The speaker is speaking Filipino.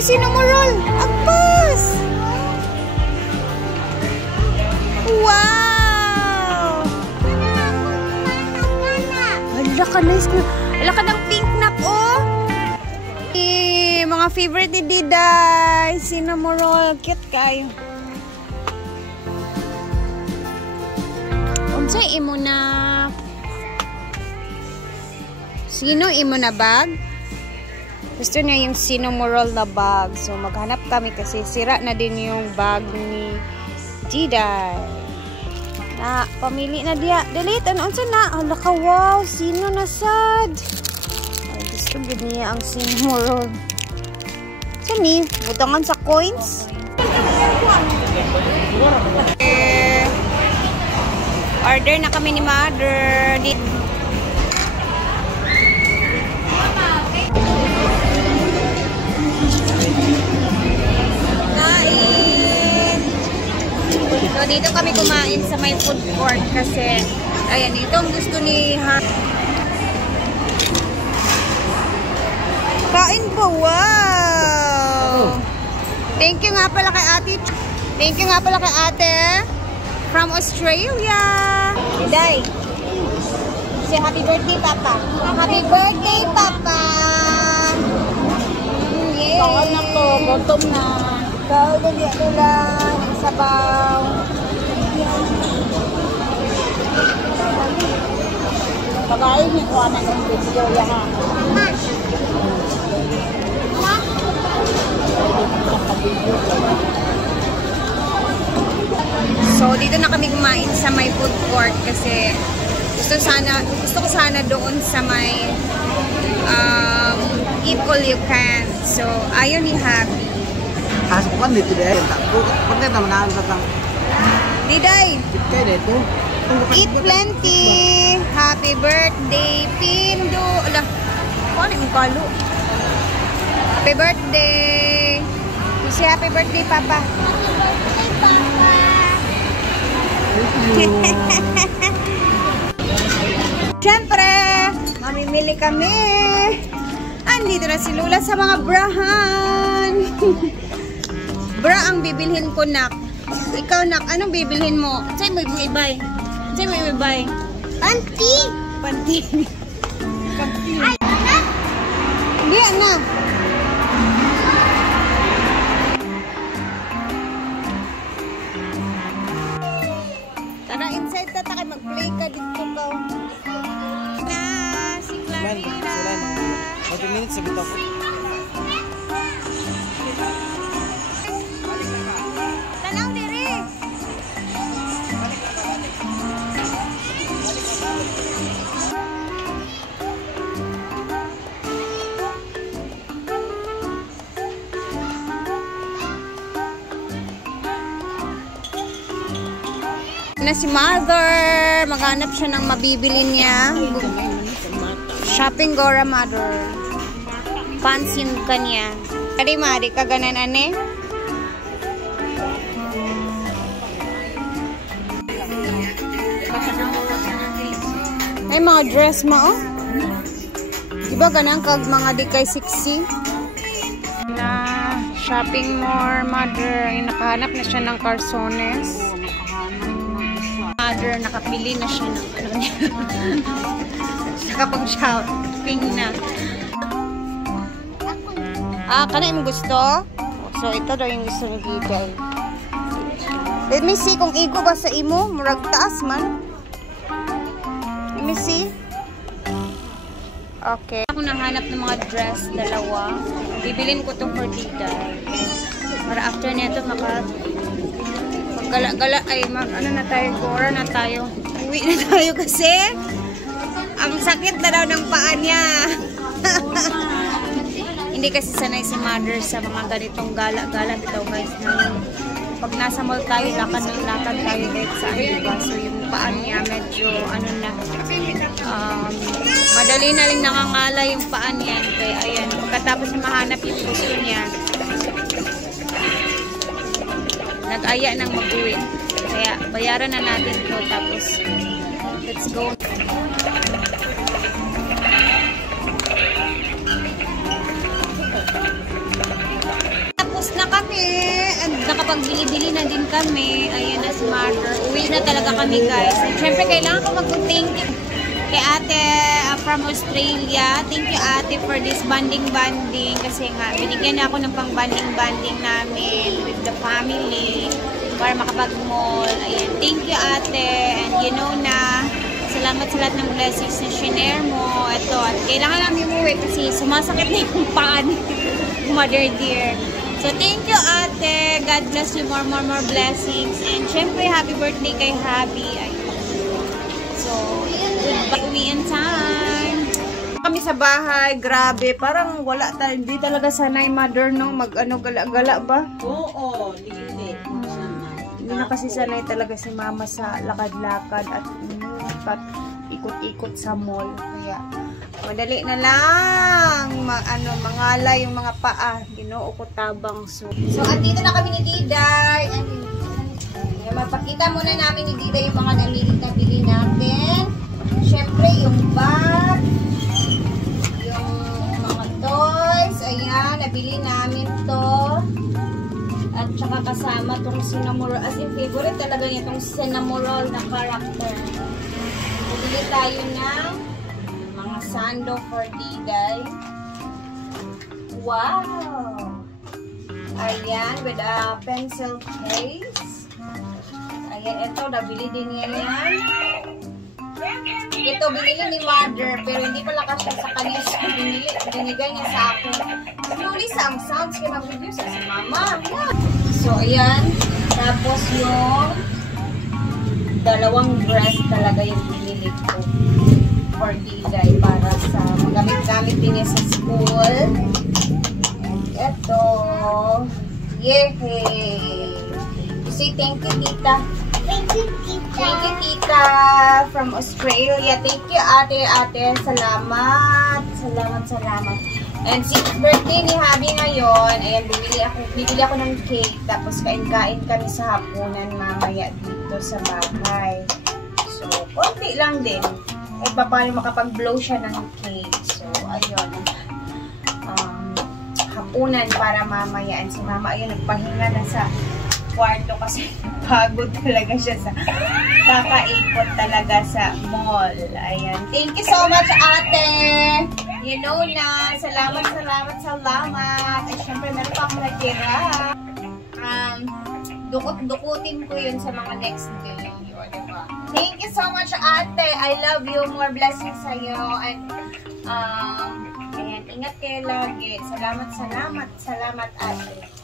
may sinumurol. Agpas! Wow! Hala ka, nice na. Hala ka ng pink na, oh. Mga favorite ni Diday. Sinumurol. Cute kayo. Unsay imo na? Sino imo na bag? Gusto niya yung sinumurol na bag. So maghanap kami kasi sira na din yung bag ni Diday. Na, pamili na diya. Delete, ano unsa na? Hala ka, wow. Sino na sad? Ay, gusto niya ang sinumurol. Ni butangan sa coins. Order na kami ni Mother. Kain. So dito kami kumain sa may food court kasi ayan, ito ang gusto ni Kain po, wow! Thank you nga pala kay ate. Thank you nga pala kay ate from Australia. Diday, say happy birthday, Papa. Happy birthday, Papa. Yay! Kawal na to, gutom na. Kawal na dito lang, sabaw. Pagkain, ikuha na ng video yan ha. So dito na kami kumain sa may food court kasi gusto ko sana doon sa may eat all you can. So ayaw ni Happy. Hasukan dito deh. Pagka naman ang tatang. Diday. Kaya dito. Eat plenty. Happy birthday, Pindo. Ala. Ano yung kalo? Happy birthday. Say happy birthday, Papa. Happy birthday, Papa. Siyempre, mamimili kami. Andito na si Lula sa mga brahan. Bra ang bibilhin ko, nak. Ikaw, nak, anong bibilhin mo? Sa'yo mo ibay. Sa'yo mo ibay. Panty. Panty. Ay, anak. Hindi, anak. Tara, inside ta tayo. Mag-play ka dito ka. Na, si Clarina. 40 minutes sa bitaw. Tanaw, diri. Na si Mother, maghanap siya ng mabibili niya. Shopping Gora, Mother. Pansin ka niya. Kari mari ka ganan ane? Ay mga dress mo, oh. Diba ganang kag mga di kay sexy? Na shopping mall, Mother. Nakahanap na siya ng calzones. Mother, nakapili na siya ng ano niya. Nakapag-shopping na. Ah, kana yung gusto? So, ito daw yung gusto ni Diday. Let me see kung igo ba sa imo. Murag taas man. Let me see. Okay. Ako nahanap ng mga dress, dalawa. Bibilin ko itong for Diday. Para after nito gala-gala ay ano na tayo, Gora na tayo. Uwi na tayo kasi ang sakit na daw ng paa niya. Hindi kasi sanay si Mother sa mga ganitong gala-gala dito, guys. Pag nasa mall tayo, lakad ng lakad tayo kahit saan, diba? So yung paa niya medyo ano na, madali na rin nakangala yung paa niya. Kaya ayan, pagkatapos na mahanap yung gusto niya, nag-aya ng mag-uwi. Kaya bayaran na natin ito. Tapos, let's go. nakapagbili-bili na din kami. Ayan na si Mother. Uwi na talaga kami guys. And syempre kailangan ko mag-thank you kay ate from Australia. Thank you ate for this banding-banding. Kasi nga, binigyan na ako ng pang banding-banding namin with the family para makapag-mall. Ayan. Thank you ate. And you know na, salamat sa lahat ng blessings na shinare mo. Ito, at kailangan namin umuwi kasi sumasakit na yung paan. Mother dear. So, thank you, ate. God bless you. More blessings. And, syempre, happy birthday kay Habi. So, goodbye. Uwi in time. Kami sa bahay. Grabe. Parang wala tayo. Hindi talaga sanay, Mother, no? Mag-ano, gala-gala ba? Oo, hindi. Hindi na kasi sanay talaga si Mama sa lakad-lakad at ikot-ikot sa mall. Kaya, madali na lang mangala yung mga paa. Ginoo ko tabang. So andito na kami ni Diday. Mapakita muna namin ni Diday yung mga nabili natin. Siyempre, yung bag, yung mga toys. Ayan, nabili namin to. At saka kasama itong Cinnamoroll. As in, favorite talaga niya itong Cinnamoroll na character. Bili tayo ng mga sando for Diday. Wow! Ayan, with a pencil case. Ayan, ito, nabili din niya yan. Ito, binili ni Mother, pero hindi pala kasya sa kanya. Binigay niya sa akin. Slowly, some sounds kaya mag-review sa Mama. Yeah. So, ayan. Tapos yung dalawang dress talaga yung binili ko for Diday para sa magamit-gamit din niya sa school. And ito. Yehey! Say thank you, Tita. Thank you, Tita. Thank you, Tita from Australia. Thank you, ate. Salamat. Salamat. And si birthday ni Habi ngayon, ayan, bibili ako ng cake. Tapos kain-kain kami sa hapunan mamaya dito sa bahay. So, konti lang din. Eh, paano makapag-blow siya ng cake. So, ayun. Hapunan para mamaya. And si Mama, ayun, nagpahinga na sa kwarto kasi pagod talaga siya sa kakaikot talaga sa mall. Ayan. Thank you so much, ate! You know na. Salamat. Ay, syempre, meron pa akong natira. Dukot-dukutin ko yun sa mga next day. Diba? Thank you so much, ate. I love you. More blessings sa'yo. And, ayan, ingat kayo lagi. Salamat, ate.